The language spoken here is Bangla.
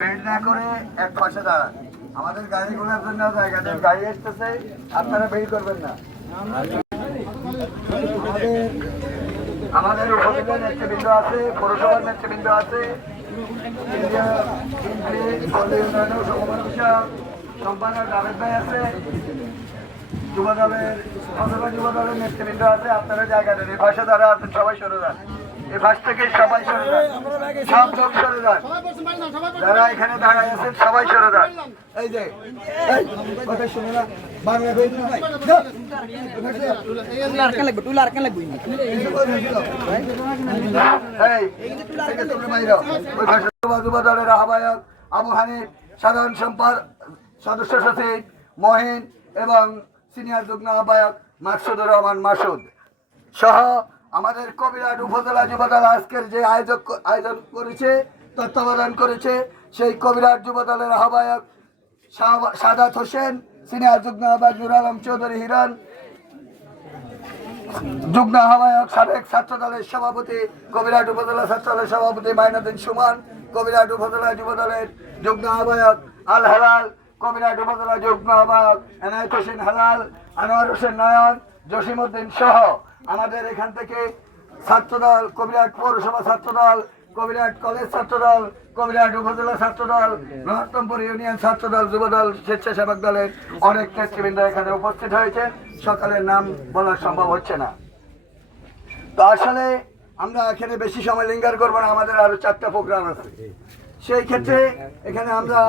বেল্ট না করে এক পাশে দাঁড়ান। আমাদের গাড়িগুলোর জন্য জায়গা নেই, গাড়ি আসতেছে, আপনারা বের করবেন না। আমাদের উপজেলার নেতৃবৃন্দ আছে, পৌরসভার নেতৃবৃন্দ আছে, সম্পাদক জাভেদ ভাই আছে, যুবদলের যুবদলের নেতৃবৃন্দ আছে। আপনারা জায়গা নেন, এই পাশে যারা আছেন সবাই সরে যান, এই পাশ থেকে সবাই সরে যান, সব লোক সরে যান, যারা এখানে দাঁড়ায় আছেন সবাই সরে যান। এই যে কথা শুনে না, বাংলা কই না ভাই, যুবদলের আহ্বায়ক আবু হানিফ, সাধারণ সম্পাদক সদস্য সচিব মহিন এবং সিনিয়র যুগ্ম আহ্বায়ক মাকসুদুর রহমান মাসুদ সহ আমাদের কবিরহাট উপজেলা যুবদল আজকের যে আয়োজন করেছে, তত্ত্বাবধান করেছে, সেই কবিরহাট যুবদলের আহ্বায়ক সাদাত হোসেন, সিনিয়র যুগ্ম আহ্বায়ক নুর আলম চৌধুরী হিরণ, যুগ্ম আহ্বায়ক সাবেক ছাত্র দলের সভাপতি কবিরহাট উপজেলা ছাত্র দলের সভাপতি মাইনুদ্দিন সুমন, কবিরহাট উপজেলা যুবদলের যুগ্ম আহ্বায়ক আল হেলাল, কবিরহাট উপজেলা যুগ্ম আহ্বায়ক এনায়েত হোসেন হেলাল, আনোয়ার হোসেন নয়ন, জসিমউদ্দিন সহ আমাদের এখান থেকে ছাত্রদল, কবিরহাট পৌরসভা ছাত্রদল, কবিরহাট কলেজ ছাত্রদল, কবিরহাট উপজেলা ছাত্রদল, নরোত্তমপুর ইউনিয়ন ছাত্রদল, যুবদল, স্বেচ্ছাসেবক দলের অনেক নেতৃবৃন্দ এখানে উপস্থিত হয়েছে। সকালের নাম বলা সম্ভব হচ্ছে না, তো আসলে আমরা এখানে বেশি সময় লিঙ্গার করবো না, আমাদের আরো 4টা প্রোগ্রাম আছে। সেই ক্ষেত্রে এখানে আমরা